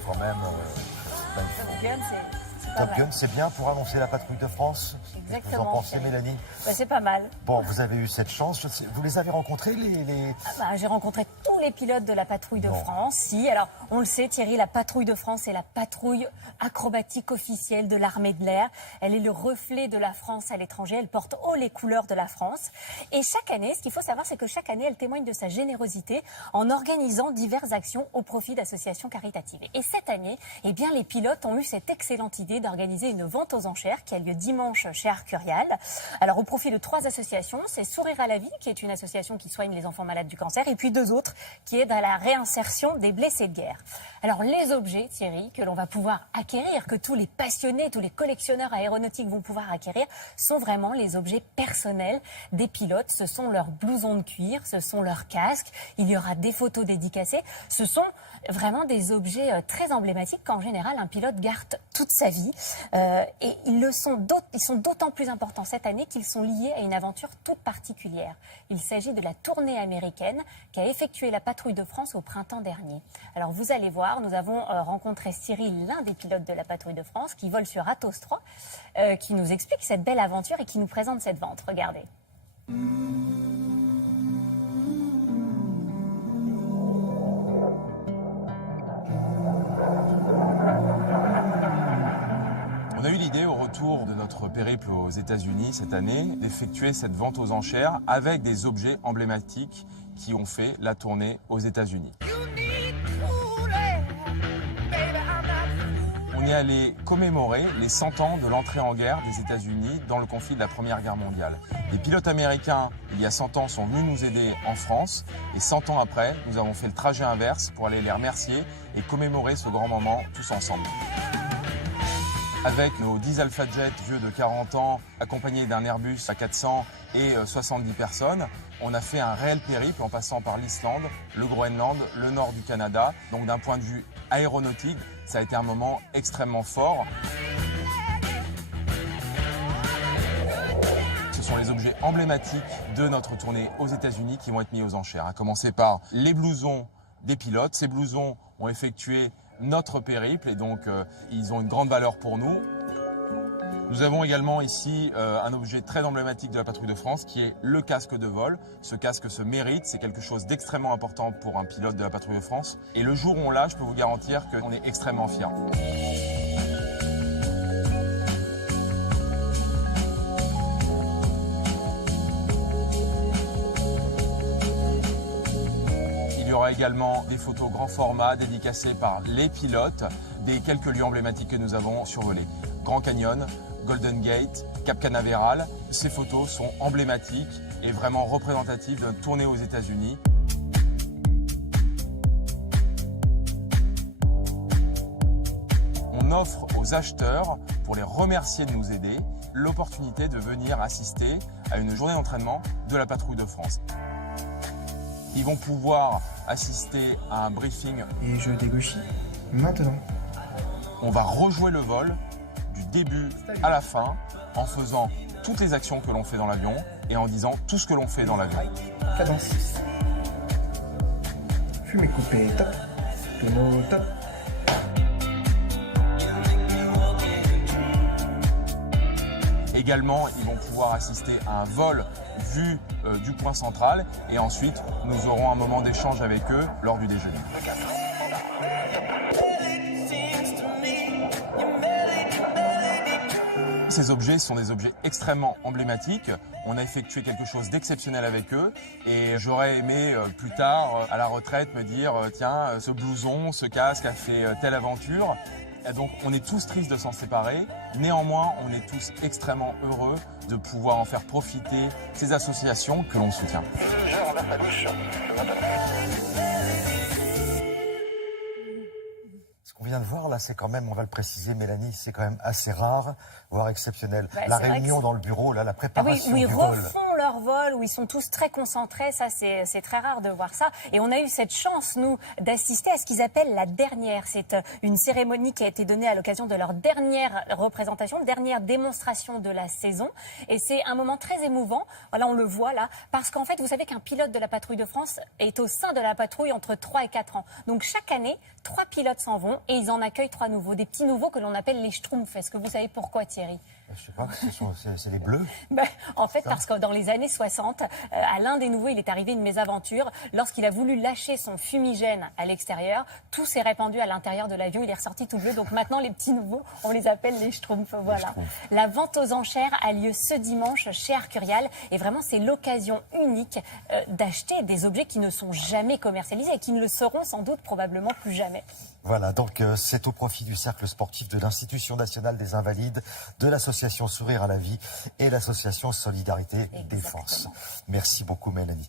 faut quand même... Top Gun, c'est pas Top mal. Gun, c'est bien pour annoncer la patrouille de France. Exactement. Vous en pensez, Mélanie? C'est pas mal. Bon, vous avez eu cette chance. Vous les avez rencontrés, J'ai rencontré tous les pilotes de la patrouille de France. Si, alors on le sait, Thierry, la patrouille de France est la patrouille acrobatique officielle de l'armée de l'air. Elle est le reflet de la France à l'étranger. Elle porte haut les couleurs de la France. Et chaque année, ce qu'il faut savoir, c'est que chaque année, elle témoigne de sa générosité en organisant diverses actions au profit d'associations caritatives. Et cette année, eh bien, les pilotes ont eu cette excellente idée d'organiser une vente aux enchères qui a lieu dimanche chez Arcurial. Alors, au profit de 3 associations, c'est Sourire à la vie, qui est une association qui soigne les enfants malades du cancer, et puis 2 autres qui aident à la réinsertion des blessés de guerre. Alors, les objets, Thierry, que l'on va pouvoir acquérir, que tous les passionnés, tous les collectionneurs aéronautiques vont pouvoir acquérir, sont vraiment les objets personnels des pilotes. Ce sont leurs blousons de cuir, ce sont leurs casques, il y aura des photos dédicacées. Ce sont vraiment des objets très emblématiques qu'en général un pilote garde toute sa vie. Et ils sont d'autant plus importants cette année qu'ils sont liés à une aventure toute particulière. Il s'agit de la tournée américaine qu'a effectuée la patrouille de France au printemps dernier. Alors vous allez voir, nous avons rencontré Cyril, l'un des pilotes de la patrouille de France, qui vole sur Atos 3, qui nous explique cette belle aventure et qui nous présente cette vente. Regardez. On a eu l'idée, au retour de notre périple aux États-Unis cette année, d'effectuer cette vente aux enchères avec des objets emblématiques qui ont fait la tournée aux États-Unis. On est allé commémorer les 100 ans de l'entrée en guerre des États-Unis dans le conflit de la Première Guerre mondiale. Les pilotes américains, il y a 100 ans, sont venus nous aider en France. Et 100 ans après, nous avons fait le trajet inverse pour aller les remercier et commémorer ce grand moment tous ensemble. Avec nos 10 Alpha Jet vieux de 40 ans, accompagnés d'un Airbus à 400 et 70 personnes, on a fait un réel périple en passant par l'Islande, le Groenland, le nord du Canada. Donc d'un point de vue aéronautique, ça a été un moment extrêmement fort. Ce sont les objets emblématiques de notre tournée aux États-Unis qui vont être mis aux enchères. À commencer par les blousons des pilotes. Ces blousons ont effectué notre périple et donc ils ont une grande valeur pour nous. Nous avons également ici un objet très emblématique de la patrouille de France qui est le casque de vol. Ce casque se mérite, c'est quelque chose d'extrêmement important pour un pilote de la patrouille de France. Et le jour où on l'a, je peux vous garantir qu'on est extrêmement fiers. Il y aura également des photos grand format dédicacées par les pilotes des quelques lieux emblématiques que nous avons survolés. Grand Canyon, Golden Gate, Cap Canaveral. Ces photos sont emblématiques et vraiment représentatives d'une tournée aux États-Unis. On offre aux acheteurs, pour les remercier de nous aider, l'opportunité de venir assister à une journée d'entraînement de la patrouille de France. Ils vont pouvoir assister à un briefing. Et je déglutis maintenant. On va rejouer le vol du début à la fin en faisant toutes les actions que l'on fait dans l'avion et en disant tout ce que l'on fait dans l'avion. Cadence. Fumée coupée, top. Tonneau, top. Également, ils vont pouvoir assister à un vol vu du point central et ensuite, nous aurons un moment d'échange avec eux lors du déjeuner. Ces objets sont des objets extrêmement emblématiques. On a effectué quelque chose d'exceptionnel avec eux et j'aurais aimé plus tard, à la retraite, me dire tiens, ce blouson, ce casque a fait telle aventure. Et donc on est tous tristes de s'en séparer. Néanmoins, on est tous extrêmement heureux de pouvoir en faire profiter ces associations que l'on soutient. Ce qu'on vient de voir là, c'est quand même, on va le préciser, Mélanie, c'est quand même assez rare, voire exceptionnel. Bah, la c'est vrai réunion que dans le bureau, là, la Ah oui, préparation où ils du vol. refont dans leur vol, où ils sont tous très concentrés. Ça, c'est très rare de voir ça. Et on a eu cette chance, nous, d'assister à ce qu'ils appellent la dernière. C'est une cérémonie qui a été donnée à l'occasion de leur dernière représentation, dernière démonstration de la saison. Et c'est un moment très émouvant. Voilà, on le voit là. Parce qu'en fait, vous savez qu'un pilote de la patrouille de France est au sein de la patrouille entre 3 et 4 ans. Donc chaque année, 3 pilotes s'en vont et ils en accueillent 3 nouveaux. Des petits nouveaux que l'on appelle les Schtroumpfs. Est-ce que vous savez pourquoi, Thierry? Je sais pas, c'est les bleus. En fait, parce que dans les années 60, à l'un des nouveaux, il est arrivé une mésaventure. Lorsqu'il a voulu lâcher son fumigène à l'extérieur, tout s'est répandu à l'intérieur de l'avion. Il est ressorti tout bleu. Donc maintenant, les petits nouveaux, on les appelle les Schtroumpfs. Voilà. La vente aux enchères a lieu ce dimanche chez Arcurial. Et vraiment, c'est l'occasion unique d'acheter des objets qui ne sont jamais commercialisés et qui ne le seront sans doute probablement plus jamais. Voilà, donc c'est au profit du cercle sportif de l'Institution nationale des Invalides, de l'association Sourire à la vie et l'association Solidarité Défense. Merci beaucoup, Mélanie.